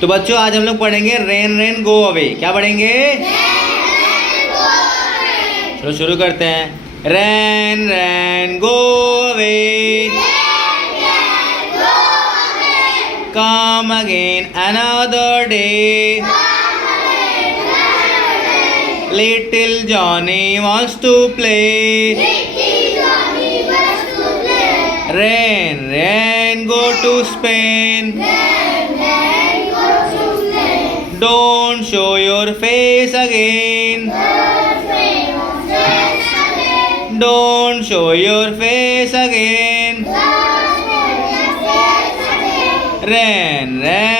तो बच्चों आज हम लोग पढ़ेंगे रेन रेन गो अवे। क्या पढ़ेंगे? चलो शुरू करते हैं। Rain rain go away, come again another day. Little Johnny wants to play. Rain, rain, go to Spain. Don't show your face again. Don't show your face again. Rain, rain.